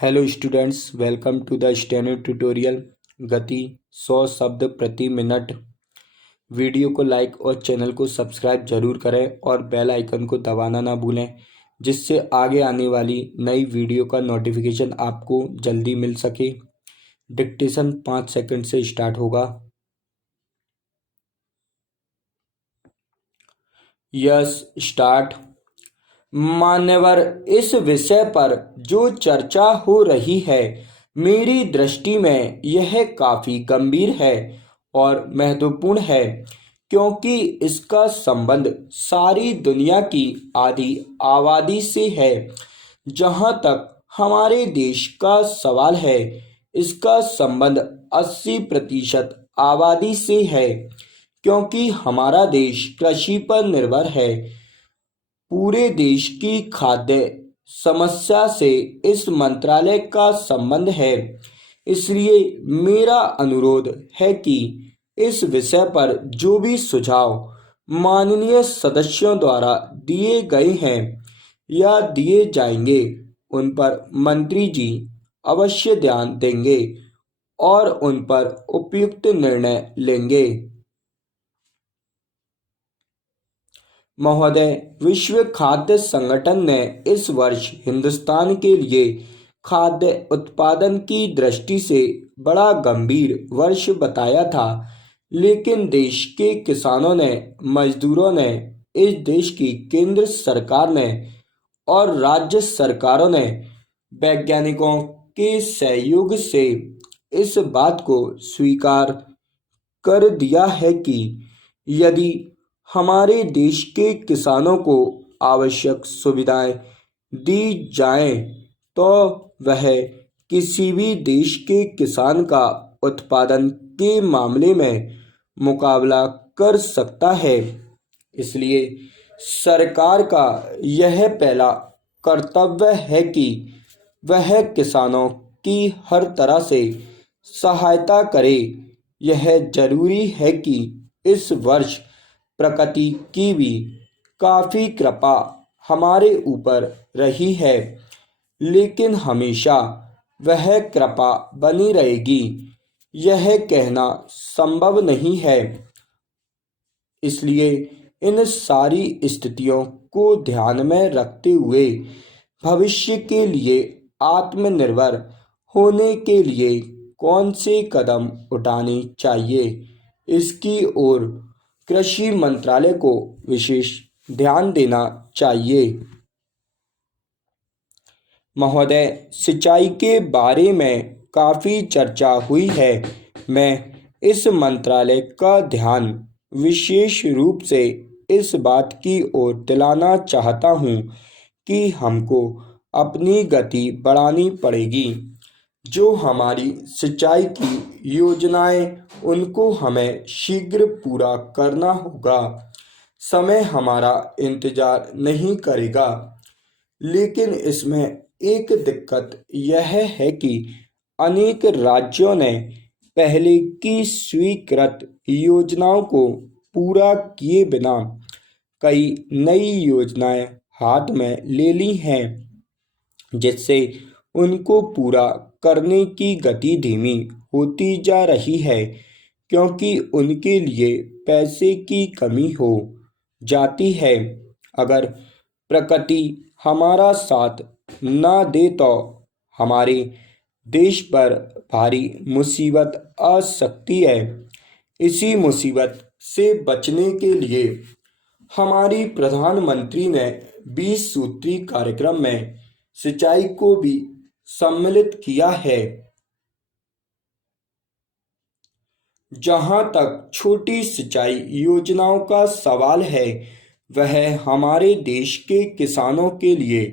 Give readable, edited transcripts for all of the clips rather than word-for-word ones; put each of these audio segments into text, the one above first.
Hello students, welcome to the steno tutorial. गति 100 शब्द प्रति मिनट। वीडियो को लाइक और चैनल को सब्सक्राइब जरूर करें और बेल आइकन को दबाना ना भूलें, जिससे आगे आने वाली नई वीडियो का नोटिफिकेशन आपको जल्दी मिल सके। डिक्टेशन 5 सेकंड से स्टार्ट होगा। Yes, start. मान्यवर, इस विषय पर जो चर्चा हो रही है, मेरी दृष्टि में यह काफी गंभीर है और महत्वपूर्ण है, क्योंकि इसका संबंध सारी दुनिया की आधी आबादी से है। जहां तक हमारे देश का सवाल है, इसका संबंध 80% आबादी से है, क्योंकि हमारा देश कृषि पर निर्भर है। पूरे देश की खाद्य समस्या से इस मंत्रालय का संबंध है। इसलिए मेरा अनुरोध है कि इस विषय पर जो भी सुझाव माननीय सदस्यों द्वारा दिए गए हैं या दिए जाएंगे, उन पर मंत्री जी अवश्य ध्यान देंगे और उन पर उपयुक्त निर्णय लेंगे। महोदय, विश्व खाद्य संगठन ने इस वर्ष हिंदुस्तान के लिए खाद्य उत्पादन की दृष्टि से बड़ा गंभीर वर्ष बताया था, लेकिन देश के किसानों ने, मजदूरों ने, इस देश की केंद्र सरकार ने और राज्य सरकारों ने वैज्ञानिकों के सहयोग से इस बात को स्वीकार कर दिया है कि यदि हमारे देश के किसानों को आवश्यक सुविधाएं दी जाएं, तो वह किसी भी देश के किसान का उत्पादन के मामले में मुकाबला कर सकता है। इसलिए सरकार का यह पहला कर्तव्य है कि वह किसानों की हर तरह से सहायता करे। यह जरूरी है कि इस वर्ष प्रकृति की भी काफी कृपा हमारे ऊपर रही है, लेकिन हमेशा वह कृपा बनी रहेगी, यह कहना संभव नहीं है। इसलिए इन सारी स्थितियों को ध्यान में रखते हुए भविष्य के लिए आत्मनिर्भर होने के लिए कौन से कदम उठाने चाहिए, इसकी ओर कृषि मंत्रालय को विशेष ध्यान देना चाहिए। महोदय, सिंचाई के बारे में काफ़ी चर्चा हुई है। मैं इस मंत्रालय का ध्यान विशेष रूप से इस बात की ओर दिलाना चाहता हूँ कि हमको अपनी गति बढ़ानी पड़ेगी। जो हमारी सिंचाई की योजनाएं, उनको हमें शीघ्र पूरा करना होगा। समय हमारा इंतजार नहीं करेगा। लेकिन इसमें एक दिक्कत यह है कि अनेक राज्यों ने पहले की स्वीकृत योजनाओं को पूरा किए बिना कई नई योजनाएं हाथ में ले ली हैं, जिससे उनको पूरा करने की गति धीमी होती जा रही है, क्योंकि उनके लिए पैसे की कमी हो जाती है। अगर प्रकृति हमारा साथ ना दे तो हमारे देश पर भारी मुसीबत आ सकती है। इसी मुसीबत से बचने के लिए हमारी प्रधानमंत्री ने 20 सूत्री कार्यक्रम में सिंचाई को भी सम्मिलित किया है। जहां तक छोटी सिंचाई योजनाओं का सवाल है, वह हमारे देश के किसानों के लिए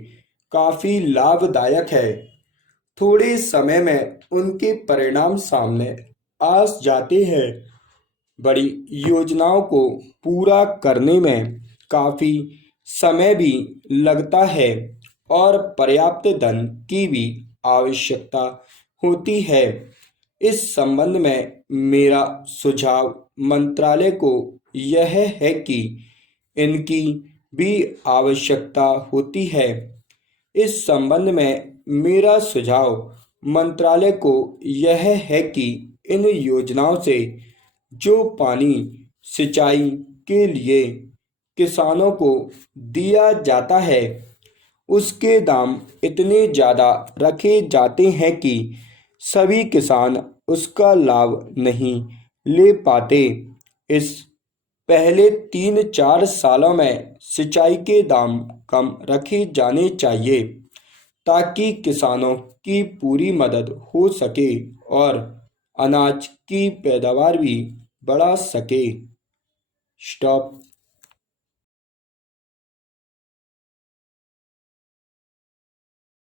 काफी लाभदायक है। थोड़े समय में उनके परिणाम सामने आ जाते हैं। बड़ी योजनाओं को पूरा करने में काफी समय भी लगता है और पर्याप्त धन की भी आवश्यकता होती है। इस संबंध में मेरा सुझाव मंत्रालय को यह है कि इनकी भी आवश्यकता होती है। इस संबंध में मेरा सुझाव मंत्रालय को यह है कि इन योजनाओं से जो पानी सिंचाई के लिए किसानों को दिया जाता है उसके दाम इतने ज़्यादा रखे जाते हैं कि सभी किसान उसका लाभ नहीं ले पाते। इस पहले 3-4 सालों में सिंचाई के दाम कम रखे जाने चाहिए ताकि किसानों की पूरी मदद हो सके और अनाज की पैदावार भी बढ़ा सके। स्टॉप।